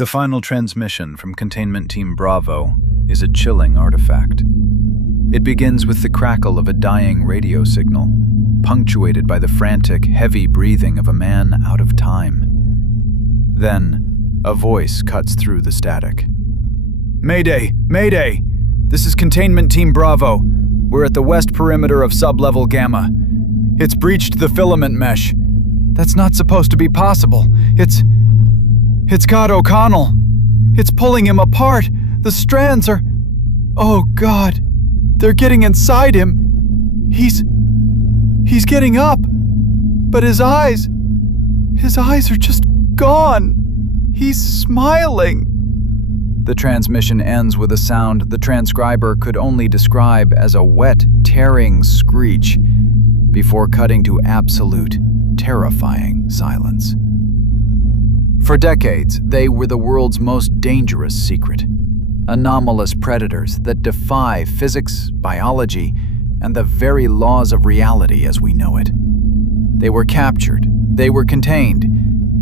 The final transmission from Containment Team Bravo is a chilling artifact. It begins with the crackle of a dying radio signal, punctuated by the frantic, heavy breathing of a man out of time. Then, a voice cuts through the static. "Mayday! Mayday! This is Containment Team Bravo. We're at the west perimeter of sublevel Gamma. It's breached the filament mesh. That's not supposed to be possible. It's got O'Connell. It's pulling him apart. The strands are... Oh God, they're getting inside him. He's getting up, but his eyes are just gone. He's smiling." The transmission ends with a sound the transcriber could only describe as a wet, tearing screech, before cutting to absolute, terrifying silence. For decades, they were the world's most dangerous secret. Anomalous predators that defy physics, biology, and the very laws of reality as we know it. They were captured, they were contained,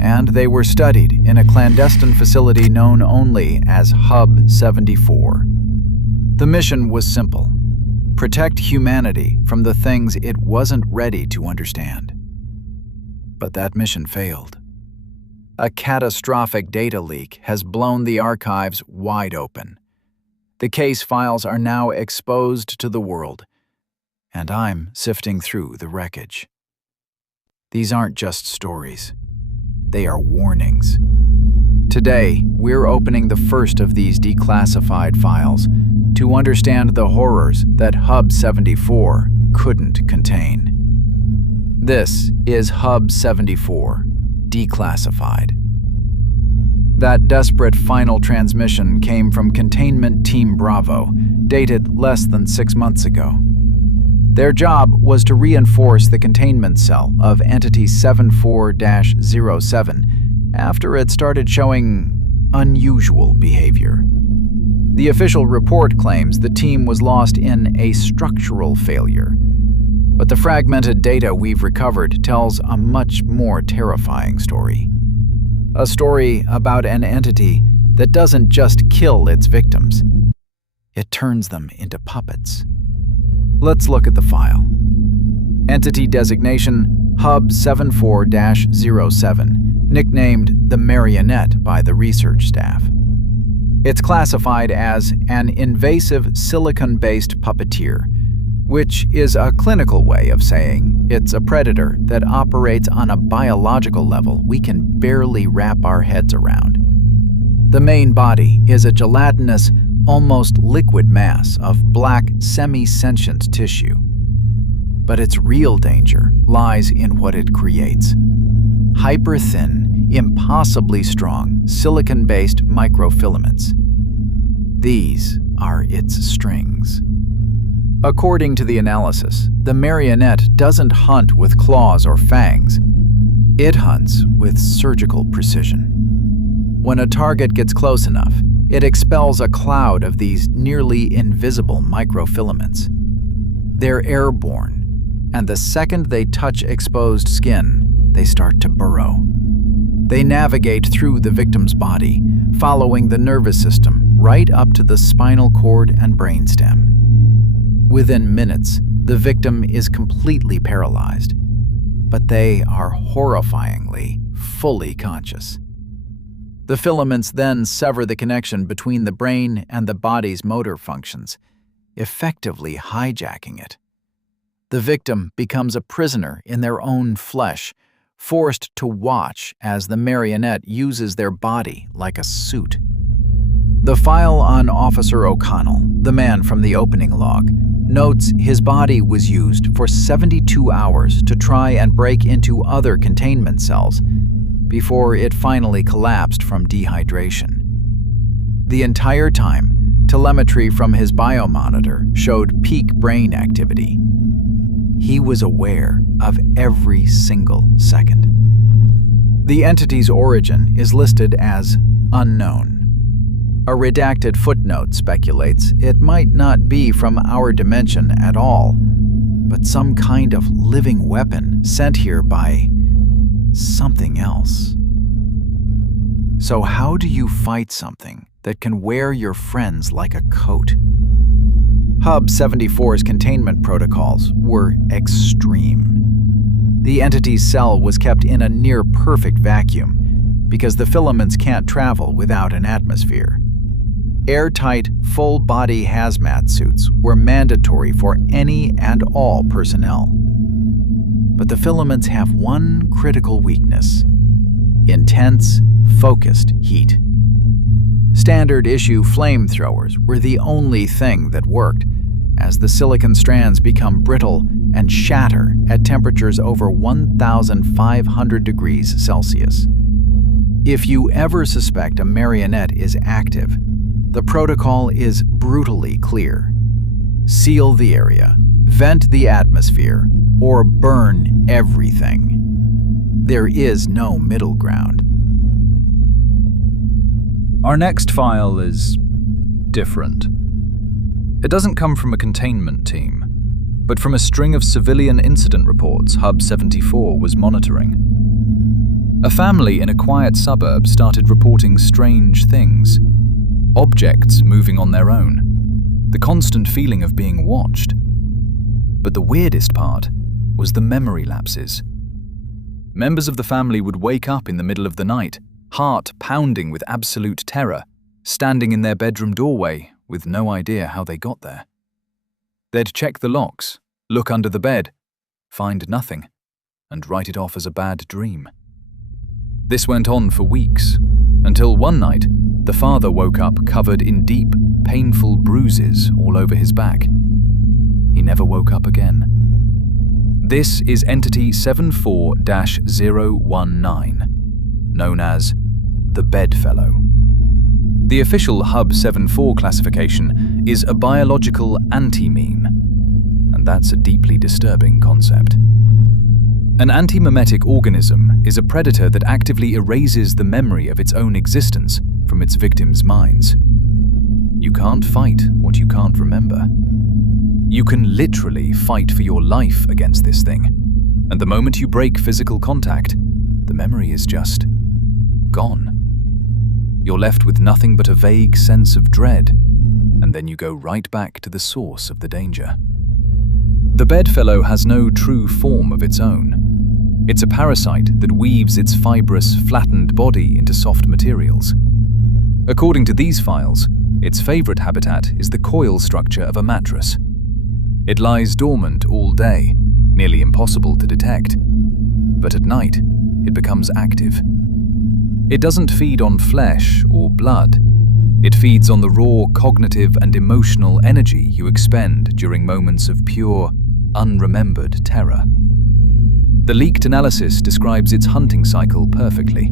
and they were studied in a clandestine facility known only as Hub 74. The mission was simple: protect humanity from the things it wasn't ready to understand. But that mission failed. A catastrophic data leak has blown the archives wide open. The case files are now exposed to the world, and I'm sifting through the wreckage. These aren't just stories. They are warnings. Today, we're opening the first of these declassified files to understand the horrors that Hub 74 couldn't contain. This is Hub 74, declassified. That desperate final transmission came from Containment Team Bravo, dated less than 6 months ago. Their job was to reinforce the containment cell of Entity 74-07 after it started showing unusual behavior. The official report claims the team was lost in a structural failure, but the fragmented data we've recovered tells a much more terrifying story. A story about an entity that doesn't just kill its victims, it turns them into puppets. Let's look at the file. Entity designation Hub 74-07, nicknamed the Marionette by the research staff. It's classified as an invasive silicon-based puppeteer, which is a clinical way of saying it's a predator that operates on a biological level we can barely wrap our heads around. The main body is a gelatinous, almost liquid mass of black, semi-sentient tissue. But its real danger lies in what it creates: hyper-thin, impossibly strong, silicon-based microfilaments. These are its strings. According to the analysis, the marionette doesn't hunt with claws or fangs. It hunts with surgical precision. When a target gets close enough, it expels a cloud of these nearly invisible microfilaments. They're airborne, and the second they touch exposed skin, they start to burrow. They navigate through the victim's body, following the nervous system right up to the spinal cord and brainstem. Within minutes, the victim is completely paralyzed, but they are horrifyingly fully conscious. The filaments then sever the connection between the brain and the body's motor functions, effectively hijacking it. The victim becomes a prisoner in their own flesh, forced to watch as the marionette uses their body like a suit. The file on Officer O'Connell, the man from the opening log, notes his body was used for 72 hours to try and break into other containment cells before it finally collapsed from dehydration. The entire time, telemetry from his biomonitor showed peak brain activity. He was aware of every single second. The entity's origin is listed as unknown. A redacted footnote speculates it might not be from our dimension at all, but some kind of living weapon sent here by something else. So how do you fight something that can wear your friends like a coat? Hub 74's containment protocols were extreme. The entity's cell was kept in a near-perfect vacuum because the filaments can't travel without an atmosphere. Airtight, full-body hazmat suits were mandatory for any and all personnel. But the filaments have one critical weakness: intense, focused heat. Standard-issue flamethrowers were the only thing that worked, as the silicon strands become brittle and shatter at temperatures over 1,500 degrees Celsius. If you ever suspect a marionette is active, the protocol is brutally clear. Seal the area, vent the atmosphere, or burn everything. There is no middle ground. Our next file is different. It doesn't come from a containment team, but from a string of civilian incident reports Hub 74 was monitoring. A family in a quiet suburb started reporting strange things. Objects moving on their own. The constant feeling of being watched. But the weirdest part was the memory lapses. Members of the family would wake up in the middle of the night, heart pounding with absolute terror, standing in their bedroom doorway with no idea how they got there. They'd check the locks, look under the bed, find nothing, and write it off as a bad dream. This went on for weeks, until one night, the father woke up covered in deep, painful bruises all over his back. He never woke up again. This is Entity 74-019, known as the Bedfellow. The official Hub 74 classification is a biological anti-meme, and that's a deeply disturbing concept. An antimemetic organism is a predator that actively erases the memory of its own existence from its victims' minds. You can't fight what you can't remember. You can literally fight for your life against this thing, and the moment you break physical contact, the memory is just gone. You're left with nothing but a vague sense of dread, and then you go right back to the source of the danger. The bedfellow has no true form of its own. It's a parasite that weaves its fibrous, flattened body into soft materials. According to these files, its favorite habitat is the coil structure of a mattress. It lies dormant all day, nearly impossible to detect. But at night, it becomes active. It doesn't feed on flesh or blood. It feeds on the raw cognitive and emotional energy you expend during moments of pure, unremembered terror. The leaked analysis describes its hunting cycle perfectly.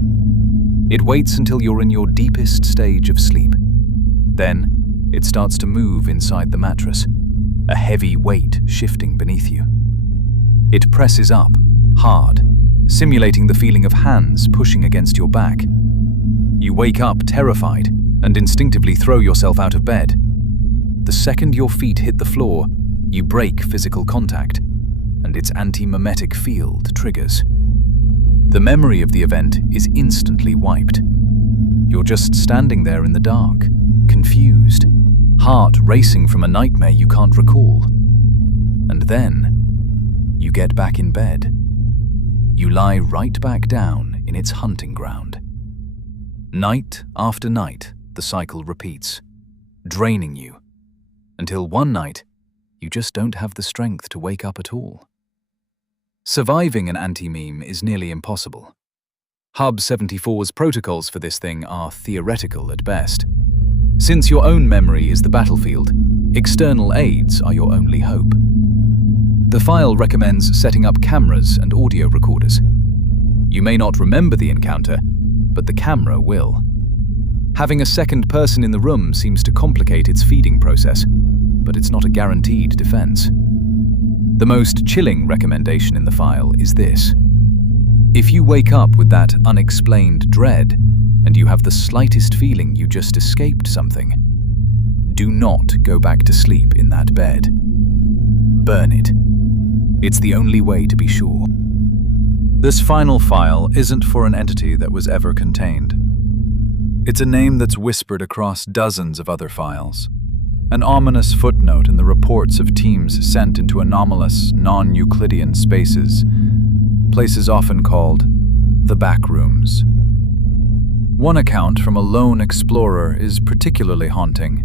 It waits until you're in your deepest stage of sleep. Then, it starts to move inside the mattress, a heavy weight shifting beneath you. It presses up, hard, simulating the feeling of hands pushing against your back. You wake up terrified and instinctively throw yourself out of bed. The second your feet hit the floor, you break physical contact, and its antimemetic field triggers. The memory of the event is instantly wiped. You're just standing there in the dark, confused, heart racing from a nightmare you can't recall. And then, you get back in bed. You lie right back down in its hunting ground. Night after night, the cycle repeats, draining you, until one night, you just don't have the strength to wake up at all. Surviving an anti-meme is nearly impossible. Hub 74's protocols for this thing are theoretical at best. Since your own memory is the battlefield, external aids are your only hope. The file recommends setting up cameras and audio recorders. You may not remember the encounter, but the camera will. Having a second person in the room seems to complicate its feeding process, but it's not a guaranteed defense. The most chilling recommendation in the file is this. If you wake up with that unexplained dread, and you have the slightest feeling you just escaped something, do not go back to sleep in that bed. Burn it. It's the only way to be sure. This final file isn't for an entity that was ever contained. It's a name that's whispered across dozens of other files. An ominous footnote in the reports of teams sent into anomalous, non-Euclidean spaces, places often called the back rooms. One account from a lone explorer is particularly haunting.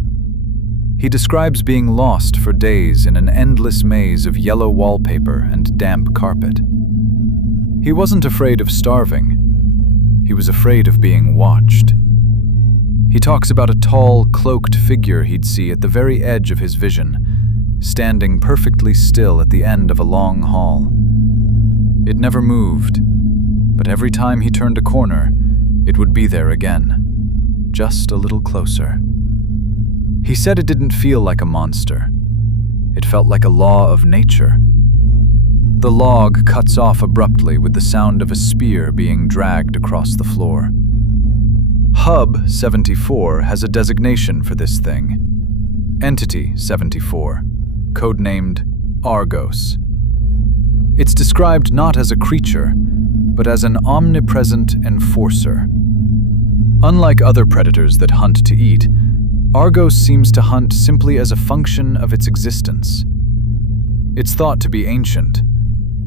He describes being lost for days in an endless maze of yellow wallpaper and damp carpet. He wasn't afraid of starving. He was afraid of being watched. He talks about a tall, cloaked figure he'd see at the very edge of his vision, standing perfectly still at the end of a long hall. It never moved, but every time he turned a corner, it would be there again, just a little closer. He said it didn't feel like a monster. It felt like a law of nature. The log cuts off abruptly with the sound of a spear being dragged across the floor. Hub 74 has a designation for this thing. Entity 74, codenamed Argos. It's described not as a creature, but as an omnipresent enforcer. Unlike other predators that hunt to eat, Argos seems to hunt simply as a function of its existence. It's thought to be ancient.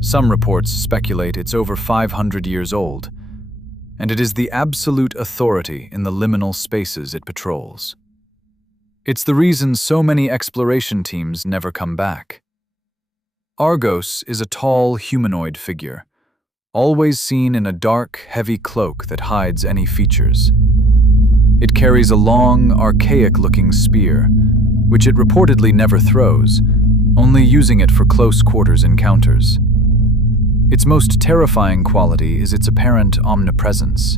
Some reports speculate it's over 500 years old, and it is the absolute authority in the liminal spaces it patrols. It's the reason so many exploration teams never come back. Argos is a tall, humanoid figure, always seen in a dark, heavy cloak that hides any features. It carries a long, archaic-looking spear, which it reportedly never throws, only using it for close-quarters encounters. Its most terrifying quality is its apparent omnipresence.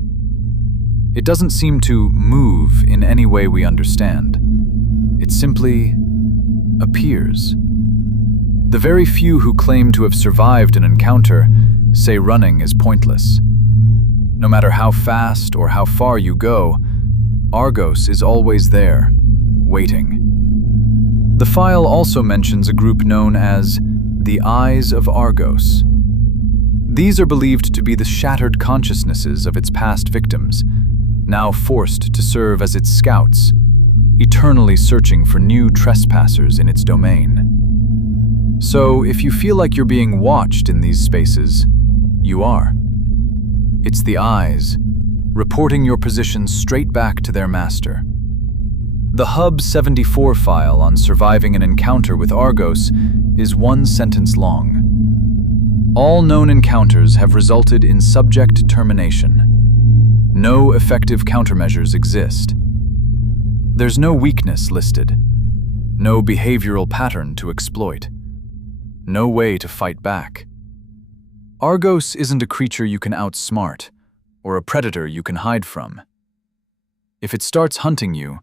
It doesn't seem to move in any way we understand. It simply appears. The very few who claim to have survived an encounter say running is pointless. No matter how fast or how far you go, Argos is always there, waiting. The file also mentions a group known as the Eyes of Argos. These are believed to be the shattered consciousnesses of its past victims, now forced to serve as its scouts, eternally searching for new trespassers in its domain. So, if you feel like you're being watched in these spaces, you are. It's the Eyes, reporting your position straight back to their master. The Hub 74 file on surviving an encounter with Argos is one sentence long. All known encounters have resulted in subject termination. No effective countermeasures exist. There's no weakness listed, no behavioral pattern to exploit, no way to fight back. Argos isn't a creature you can outsmart, or a predator you can hide from. If it starts hunting you,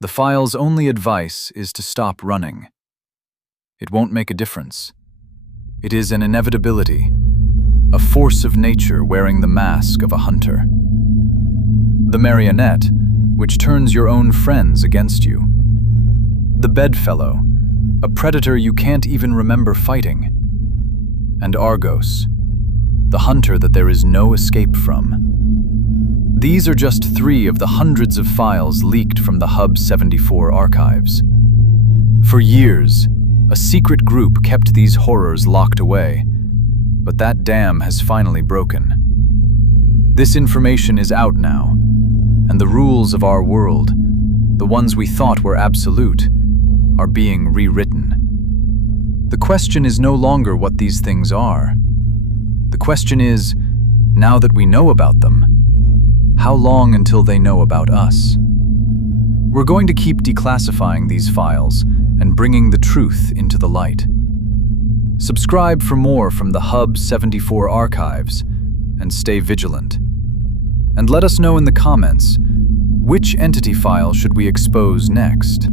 the file's only advice is to stop running. It won't make a difference. It is an inevitability, a force of nature wearing the mask of a hunter. The marionette, which turns your own friends against you. The bedfellow, a predator you can't even remember fighting. And Argos, the hunter that there is no escape from. These are just 3 of the hundreds of files leaked from the Hub 74 archives. For years, a secret group kept these horrors locked away, but that dam has finally broken. This information is out now, and the rules of our world, the ones we thought were absolute, are being rewritten. The question is no longer what these things are. The question is, now that we know about them, how long until they know about us? We're going to keep declassifying these files and bringing the truth into the light. Subscribe for more from the Hub 74 archives, and stay vigilant. And let us know in the comments, which entity file should we expose next?